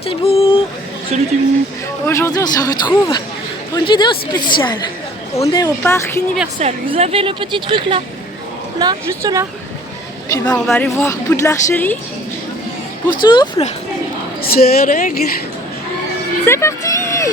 Salut Thibaut. Salut Thibaut. Aujourd'hui on se retrouve pour une vidéo spéciale. On est au parc Universal. Vous avez le petit truc là. Là, juste là. Puis on va aller voir Poudlard Chérie. Poufsouffle. C'est règle. C'est parti.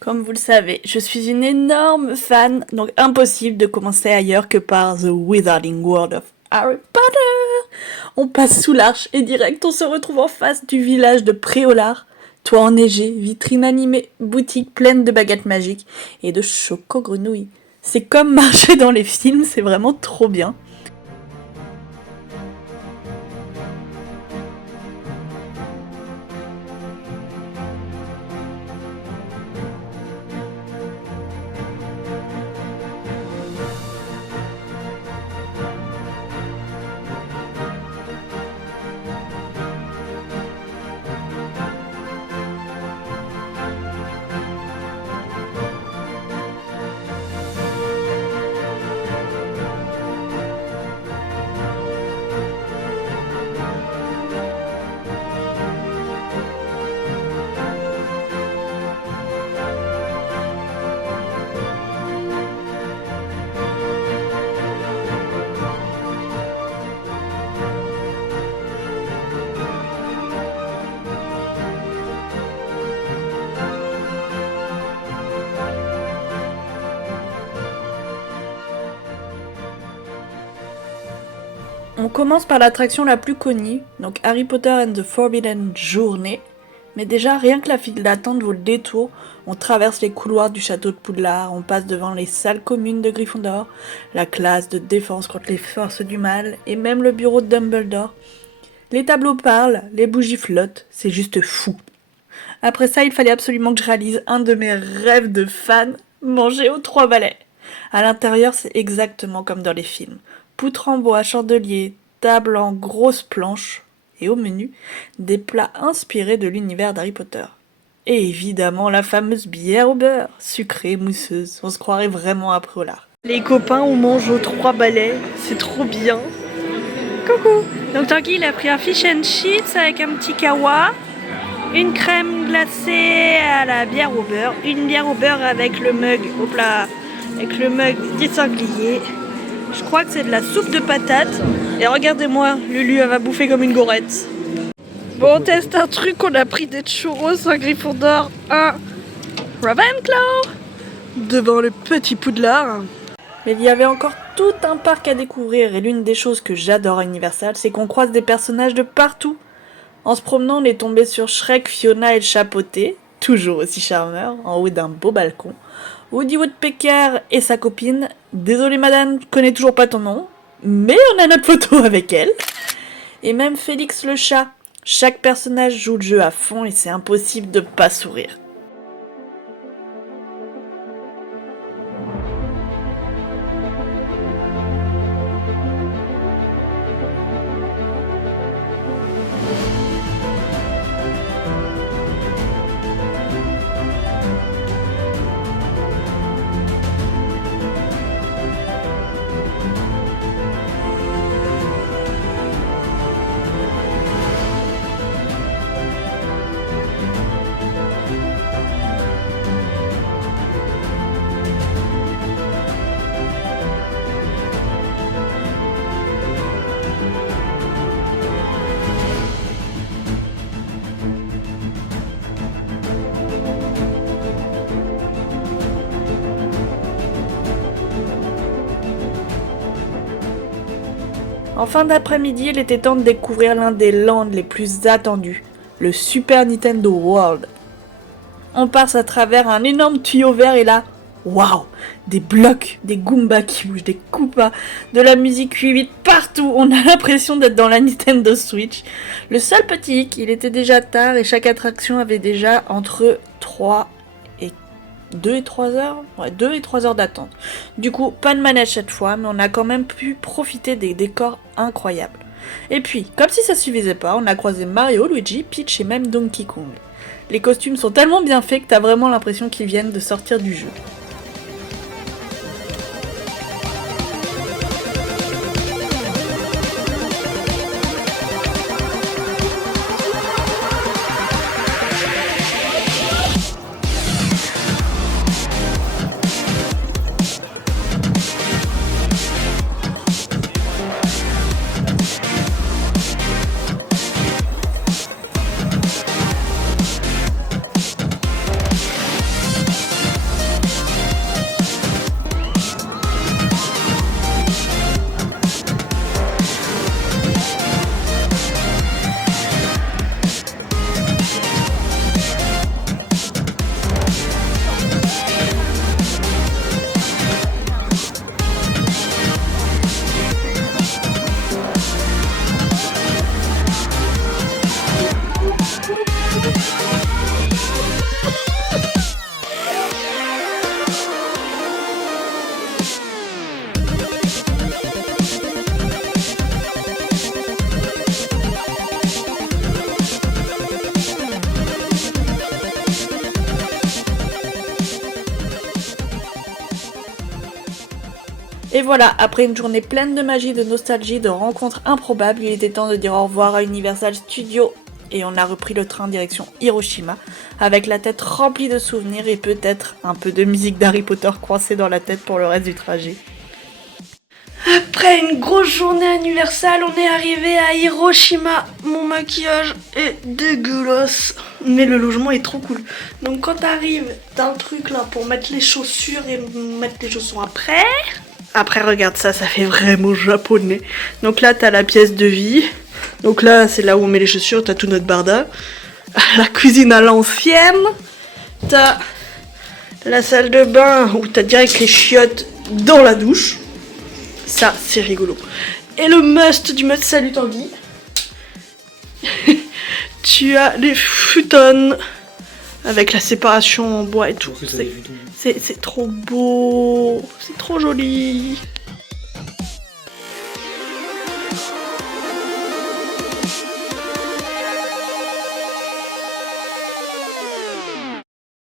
Comme vous le savez, je suis une énorme fan, donc impossible de commencer ailleurs que par The Wizarding World of Harry Potter. On passe sous l'arche et direct on se retrouve en face du village de Préolard. Toit enneigé, vitrine animée, boutique pleine de baguettes magiques et de choco-grenouilles. C'est comme marcher dans les films, c'est vraiment trop bien. On commence par l'attraction la plus connue, donc Harry Potter and the Forbidden Journey. Mais déjà, rien que la file d'attente vaut le détour. On traverse les couloirs du château de Poudlard, on passe devant les salles communes de Gryffondor, la classe de défense contre les forces du mal, et même le bureau de Dumbledore. Les tableaux parlent, les bougies flottent, c'est juste fou. Après ça, il fallait absolument que je réalise un de mes rêves de fan, manger aux 3 balais. À l'intérieur, c'est exactement comme dans les films. Poutres en bois, chandelier, table en grosses planches, et au menu, des plats inspirés de l'univers d'Harry Potter. Et évidemment, la fameuse bière au beurre, sucrée, mousseuse, on se croirait vraiment à Préolard. Les copains, on mange aux 3 balais, c'est trop bien. Coucou. Donc Tanguy, il a pris un fish and chips avec un petit kawa, une crème glacée à la bière au beurre, une bière au beurre avec le mug, hop là, avec le mug du sanglier. Je crois que c'est de la soupe de patates. Et regardez-moi, Lulu, elle va bouffer comme une gourette. Bon, on teste un truc, on a pris des churros, un Gryffondor, un Ravenclaw devant le petit Poudlard. Mais il y avait encore tout un parc à découvrir et l'une des choses que j'adore à Universal, c'est qu'on croise des personnages de partout. En se promenant, on est tombé sur Shrek, Fiona et le chapeauté, toujours aussi charmeur, en haut d'un beau balcon. Woody Woodpecker et sa copine. Désolée madame, je connais toujours pas ton nom, mais on a notre photo avec elle. Et même Félix le chat. Chaque personnage joue le jeu à fond et c'est impossible de pas sourire. En fin d'après-midi, il était temps de découvrir l'un des lands les plus attendus, le Super Nintendo World. On passe à travers un énorme tuyau vert et là, waouh, des blocs, des Goombas qui bougent, des Koopas, de la musique 8-bit partout, on a l'impression d'être dans la Nintendo Switch. Le seul petit hic, il était déjà tard et chaque attraction avait déjà entre 2 et 3 heures. Ouais, 2 et 3 heures d'attente. Du coup, pas de manège cette fois, mais on a quand même pu profiter des décors incroyables. Et puis, comme si ça suffisait pas, on a croisé Mario, Luigi, Peach et même Donkey Kong. Les costumes sont tellement bien faits que t'as vraiment l'impression qu'ils viennent de sortir du jeu. Et voilà, après une journée pleine de magie, de nostalgie, de rencontres improbables, il était temps de dire au revoir à Universal Studios. Et on a repris le train direction Hiroshima, avec la tête remplie de souvenirs et peut-être un peu de musique d'Harry Potter coincée dans la tête pour le reste du trajet. Après une grosse journée à Universal, on est arrivé à Hiroshima. Mon maquillage est dégueulasse, mais le logement est trop cool. Donc quand t'arrives, t'as un truc là pour mettre les chaussures et mettre les chaussons après. Après regarde ça, ça fait vraiment japonais. Donc là t'as la pièce de vie. Donc là c'est là où on met les chaussures, t'as tout notre barda. La cuisine à l'ancienne. T'as la salle de bain où t'as direct les chiottes dans la douche. Ça, c'est rigolo. Et le must du must, salut Tanguy. Tu as les futons avec la séparation en bois et tout. C'est trop beau. C'est trop joli.